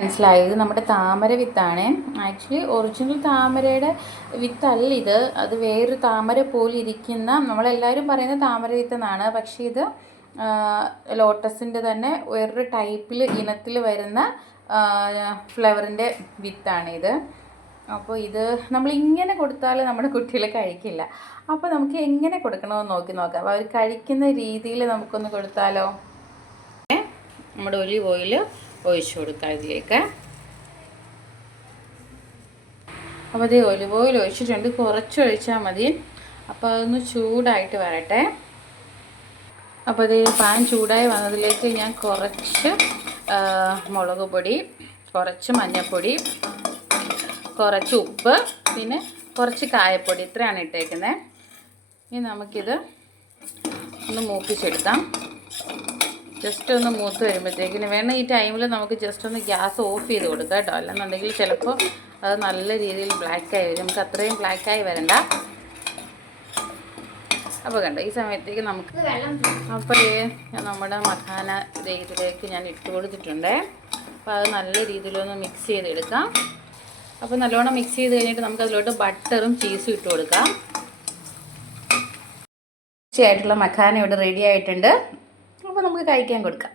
മനസ്സിലായത് നമ്മുടെ താമര വിത്താണ്. ആക്ച്വലി ഒറിജിനൽ താമരയുടെ വിത്തല്ല ഇത്. അത് വേറൊരു താമര പോലെ ഇരിക്കുന്ന, നമ്മളെല്ലാവരും പറയുന്ന താമര വിത്തെന്നാണ്. പക്ഷേ ഇത് ലോട്ടസിൻ്റെ തന്നെ വേറൊരു ടൈപ്പിൽ ഇനത്തിൽ വരുന്ന ഫ്ലവറിൻ്റെ വിത്താണിത്. അപ്പോൾ ഇത് നമ്മളിങ്ങനെ കൊടുത്താൽ നമ്മുടെ കുട്ടികൾ കഴിക്കില്ല. അപ്പോൾ നമുക്ക് എങ്ങനെ കൊടുക്കണമെന്ന് നോക്കാം. അപ്പോൾ അവർ കഴിക്കുന്ന രീതിയിൽ നമുക്കൊന്ന് കൊടുത്താലോ. നമ്മുടെ ഒലിവ് ഓയിൽ ഒഴിച്ചു കൊടുക്കാം ഇതിലേക്ക്. അപ്പോൾ അത് ഒലിവ് ഓയിൽ ഒഴിച്ചിട്ടുണ്ട്, കുറച്ച് ഒഴിച്ചാൽ മതി. അപ്പോൾ അതൊന്ന് ചൂടായിട്ട് വരട്ടെ. അപ്പോൾ അത് പാൻ ചൂടായി വന്നതിലേക്ക് ഞാൻ കുറച്ച് മുളക് പൊടി, കുറച്ച് മഞ്ഞൾപ്പൊടി, കുറച്ച് ഉപ്പ്, പിന്നെ കുറച്ച് കായപ്പൊടി, ഇത്രയാണ് ഇട്ടേക്കുന്നത്. ഇനി നമുക്കിത് ഒന്ന് മൂപ്പിച്ചെടുക്കാം. ജസ്റ്റ് ഒന്ന് മൂത്ത് വരുമ്പോഴത്തേക്കിന് വേണം. ഈ ടൈമിൽ നമുക്ക് ജസ്റ്റ് ഒന്ന് ഗ്യാസ് ഓഫ് ചെയ്ത് കൊടുക്കാം കേട്ടോ. അല്ലെന്നുണ്ടെങ്കിൽ ചിലപ്പോൾ അത് നല്ല രീതിയിൽ ബ്ലാക്കായി വരും. നമുക്ക് അത്രയും ബ്ലാക്കായി വരണ്ട. അപ്പോൾ കണ്ടോ, ഈ സമയത്തേക്ക് നമുക്ക് അപ്പോൾ നമ്മുടെ മഖാന ഇതിലേക്ക് ഞാൻ ഇട്ട് കൊടുത്തിട്ടുണ്ട്. അപ്പോൾ അത് നല്ല രീതിയിലൊന്ന് മിക്സ് ചെയ്തെടുക്കാം. അപ്പോൾ നല്ലോണം മിക്സ് ചെയ്ത് കഴിഞ്ഞിട്ട് നമുക്ക് അതിലോട്ട് ബട്ടറും ചീസും ഇട്ട് കൊടുക്കാം. തീർച്ചയായിട്ടുള്ള മഖാന ഇവിടെ റെഡി ആയിട്ടുണ്ട്. അപ്പോൾ നമുക്ക് കഴിക്കാൻ കൊടുക്കാം.